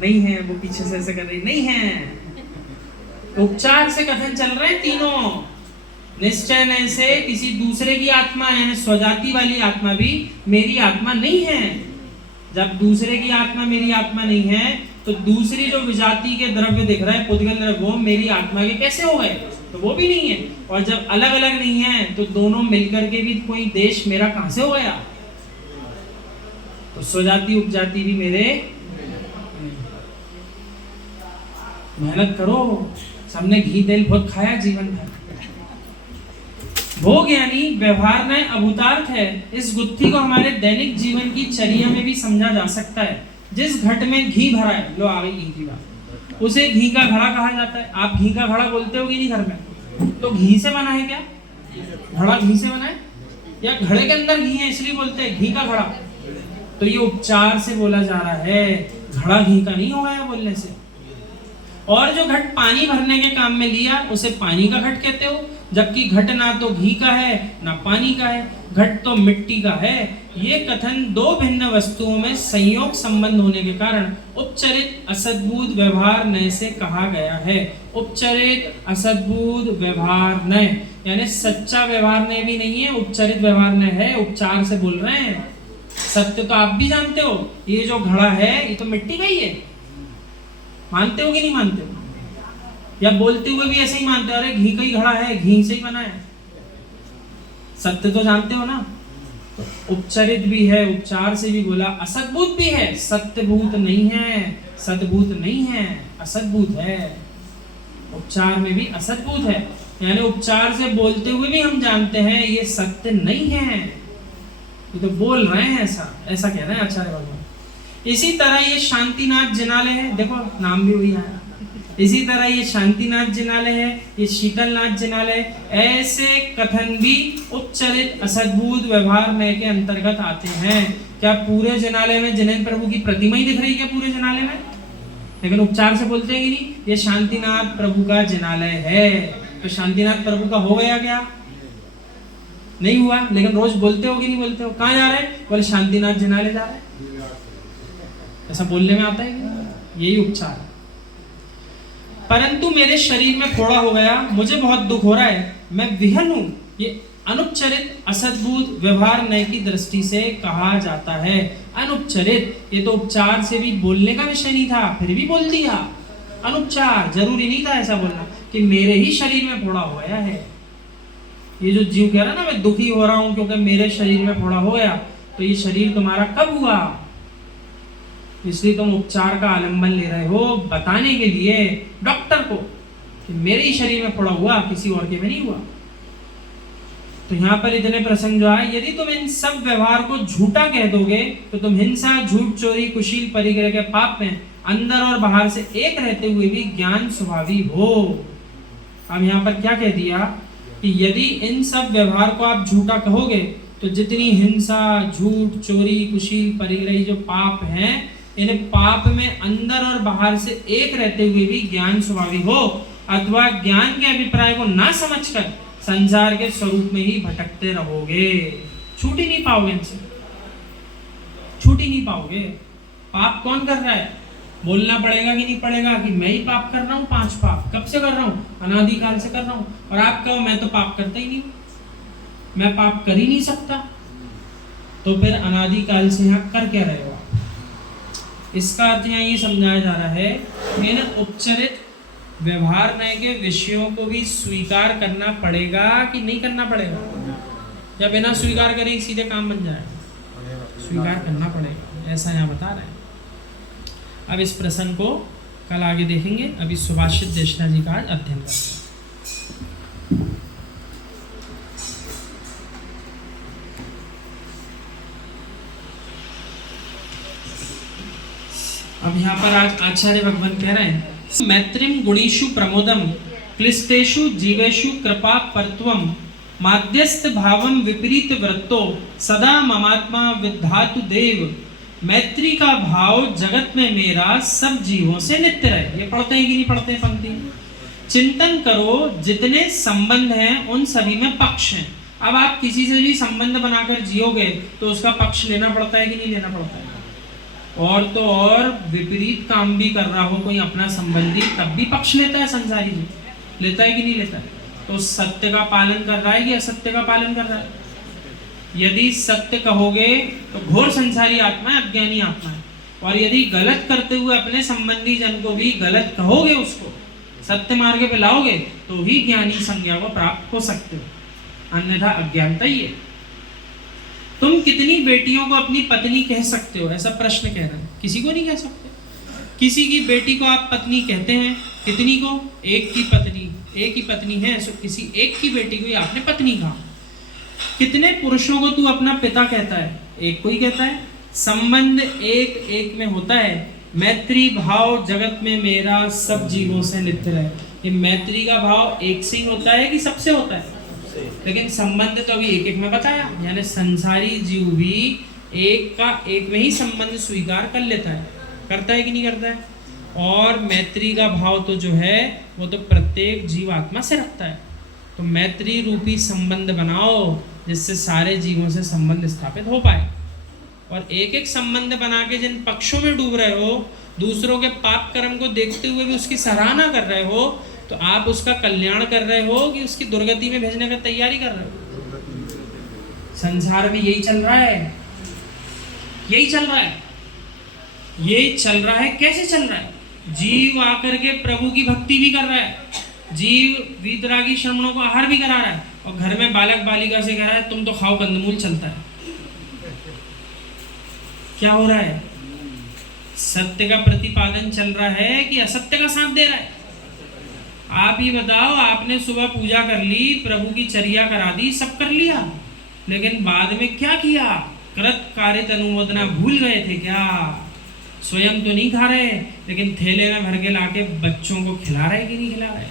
नहीं है, वो पीछे से ऐसे कर रही, नहीं है। उपचार से कथन चल रहे हैं तीनों। निश्चय न से किसी दूसरे की आत्मा यानी स्वजाति वाली आत्मा भी मेरी आत्मा नहीं है। जब दूसरे की आत्मा मेरी आत्मा नहीं है तो दूसरी जो विजाति के द्रव्य दिख रहा है, पुद्गल द्रव्य, वो मेरी आत्मा के कैसे हो गए? तो वो भी नहीं है। और जब अलग अलग नहीं है तो दोनों मिलकर के भी कोई देश मेरा कहां से हो गया? तो स्वजाति उपजाति भी मेरे। मेहनत करो, सबने घी तेल बहुत खाया जीवन भर। भोग यानी व्यवहार में अभूतार्थ है। इस गुत्थी को हमारे दैनिक जीवन की चर्या में भी समझा जा सकता है। जिस घट में घी भरा है, लो आ गई घी की बात, उसे घी का घड़ा कहा जाता है। आप घी का घड़ा बोलते हो कि नहीं घर में? तो घी से बना है क्या? घड़ा घी से बना है या घड़े के अंदर घी है इसलिए बोलते हैं घी का घड़ा? तो ये उपचार से बोला जा रहा है, घड़ा घी का नहीं होगा बोलने से। और जो घट पानी भरने के काम में लिया उसे पानी का घट कहते हो, जबकि घट ना तो घी का है ना पानी का है, घट तो मिट्टी का है। ये कथन दो भिन्न वस्तुओं में संयोग संबंध होने के कारण उपचरित असद्भुत व्यवहार नय से कहा गया है। उपचरित असद्भुत व्यवहार नय यानी सच्चा व्यवहार नय भी नहीं है, उपचरित व्यवहार नय है। उपचार से बोल रहे हैं। सत्य तो आप भी जानते हो, ये जो घड़ा है ये तो मिट्टी का ही है। मानते हो कि नहीं मानते हो? या बोलते हुए भी ऐसे ही मानते हो, अरे घी का ही घड़ा है, घी से ही बना है। सत्य तो जानते हो ना। तो उपचरित भी है, उपचार से भी बोला, असद्भूत भी है, सत्यभूत नहीं है, सद्भूत नहीं है, असद्भूत है। उपचार में भी असद्भूत है, यानी उपचार से बोलते हुए भी हम जानते हैं ये सत्य नहीं है। ये तो बोल रहे हैं ऐसा, ऐसा कह रहे हैं आचार्य भगवान। इसी तरह ये शांतिनाथ जिनालय है, देखो नाम भी वही आया। इसी तरह ये शांतिनाथ जिनालय है, ये शीतलनाथ जिनालय, ऐसे कथन भी उपचरित असद्भुत व्यवहार में के अंतर्गत आते हैं। क्या पूरे जिनालय में जिनेन्द्र प्रभु की प्रतिमा ही दिख रही है पूरे जिनालय में? लेकिन उपचार से बोलते हैं कि नहीं, ये शांतिनाथ प्रभु का जिनालय है। तो शांतिनाथ प्रभु का हो गया क्या? नहीं हुआ। लेकिन रोज बोलते हो कि नहीं बोलते हो? कहाँ जा रहे हैं? बोले शांतिनाथ जिनालय जा रहे हैं। ऐसा बोलने में आता है कि यही उपचार है। परंतु मेरे शरीर में फोड़ा हो गया, मुझे बहुत दुख हो रहा है, मैं विहन हूं। ये अनुपचरित असद्भुत व्यवहार नय की दृष्टि से कहा जाता है। अनुपचरित, ये तो उपचार से भी बोलने का विषय नहीं था, फिर भी बोल दिया। अनुपचार, जरूरी नहीं था ऐसा बोलना कि मेरे ही शरीर में फोड़ा हो गया है। ये जो जीव कह रहा ना मैं दुखी हो रहा हूं क्योंकि मेरे शरीर में फोड़ा हो गया, तो ये शरीर तुम्हारा कब हुआ? इसलिए तुम उपचार का आलंबन ले रहे हो बताने के लिए डॉक्टर को कि मेरे ही शरीर में फोड़ा हुआ, किसी और के में नहीं हुआ। तो यहाँ पर इतने प्रसंग जो आए, यदि तुम इन सब व्यवहार को झूठा कह दोगे तो तुम हिंसा, झूठ, चोरी, कुशील, परिग्रह के पाप में अंदर और बाहर से एक रहते हुए भी ज्ञान स्वभावी हो। अब यहाँ पर क्या कह दिया कि यदि इन सब व्यवहार को आप झूठा कहोगे तो जितनी हिंसा, झूठ, चोरी, कुशील, परिग्रह जो पाप हैं, इन पाप में अंदर और बाहर से एक रहते हुए भी ज्ञान स्वभावी हो, अथवा ज्ञान के अभिप्राय को ना समझकर संसार के स्वरूप में ही भटकते रहोगे। छूट ही नहीं पाओगे इनसे, छूट ही नहीं पाओगे। पाप कौन कर रहा है? बोलना पड़ेगा कि नहीं पड़ेगा कि मैं ही पाप कर रहा हूँ। 5 पाप कब से कर रहा हूँ? अनादिकाल से कर रहा हूँ। और आप कहो मैं तो पाप करता ही नहीं, मैं पाप कर ही नहीं सकता, तो फिर अनादिकाल से यहाँ कर क्या रहेगा? इसका अर्थ यहाँ ये समझाया जा रहा है कि इन उपचरित व्यवहार नय के विषयों को भी स्वीकार करना पड़ेगा कि नहीं करना पड़ेगा? या बिना स्वीकार करे ही सीधे काम बन जाएगा? स्वीकार करना पड़ेगा, ऐसा यहाँ बता रहे हैं। अब इस प्रसंग को कल आगे देखेंगे। अभी सुभाषित देशना जी का आज अध्ययन करते हैं। अब यहाँ पर आज आचार्य भगवान कह रहे हैं, मैत्रिम गुणीषु प्रमोदम क्लिष्टेषु जीवेषु कृपा परत्वम माध्यस्थ भावम विपरीत वृत्तो सदा ममात्मा विद्धातु देव। मैत्री का भाव जगत में मेरा सब जीवों से नित्य रहे। ये पढ़ते हैं कि नहीं पढ़ते हैं पंक्ति? चिंतन करो जितने संबंध हैं उन सभी में पक्ष हैं। अब आप किसी से भी संबंध बनाकर जियोगे तो उसका पक्ष लेना पड़ता है कि नहीं लेना पड़ता है? और तो और विपरीत काम भी कर रहा हो कोई अपना संबंधी, तब भी पक्ष लेता है संसारी जी, लेता है कि नहीं लेता है? तो सत्य का पालन कर रहा है कि असत्य का पालन कर रहा है? यदि सत्य कहोगे तो घोर संसारी आत्मा है, अज्ञानी आत्मा है। और यदि गलत करते हुए अपने संबंधी जन को भी गलत कहोगे, उसको सत्य मार्ग पे लाओगे, तो ही ज्ञानी संज्ञा को प्राप्त हो सकते हो, अन्यथा अज्ञानता ही है। तुम कितनी बेटियों को अपनी पत्नी कह सकते हो, ऐसा प्रश्न कह रहा है। किसी को नहीं कह सकते। किसी की बेटी को आप पत्नी कहते हैं, कितनी को? एक की पत्नी, एक ही पत्नी है, सो किसी एक की बेटी को ही आपने पत्नी कहा। कितने पुरुषों को तू अपना पिता कहता है? एक को ही कहता है। संबंध एक एक में होता है। मैत्री भाव जगत में मेरा सब जीवों से नित्य है। ये मैत्री का भाव एक से ही होता है कि सबसे होता है? लेकिन संबंध तो अभी एक एक में बताया, यानी संसारी जीव भी एक का एक में ही संबंध स्वीकार कर लेता है, करता है कि नहीं करता है? और मैत्री का भाव तो जो है वो तो प्रत्येक जीव आत्मा से रखता है। तो मैत्री रूपी संबंध बनाओ जिससे सारे जीवों से संबंध स्थापित हो पाए। और एक एक संबंध बना के जिन पक्षों में डूब रहे हो, दूसरों के पाप कर्म को देखते हुए भी उसकी सराहना कर रहे हो, तो आप उसका कल्याण कर रहे हो कि उसकी दुर्गति में भेजने का तैयारी कर रहे हो? संसार में यही चल रहा है, यही चल रहा है, ये चल रहा है। कैसे चल रहा है? जीव आकर के प्रभु की भक्ति भी कर रहा है, जीव वीतरागी श्रमणों को आहार भी करा रहा है, और घर में बालक बालिका से कह रहा है तुम तो खाओ कंदमूल, चलता है। क्या हो रहा है? सत्य का प्रतिपादन चल रहा है कि असत्य का साथ दे रहा है? आप ही बताओ। आपने सुबह पूजा कर ली, प्रभु की चर्या करा दी, सब कर लिया, लेकिन बाद में क्या किया? कृत कारित अनुमोदना भूल गए थे क्या? स्वयं तो नहीं खा रहे, लेकिन थैले में भर के लाके बच्चों को खिला रहे कि नहीं खिला रहे?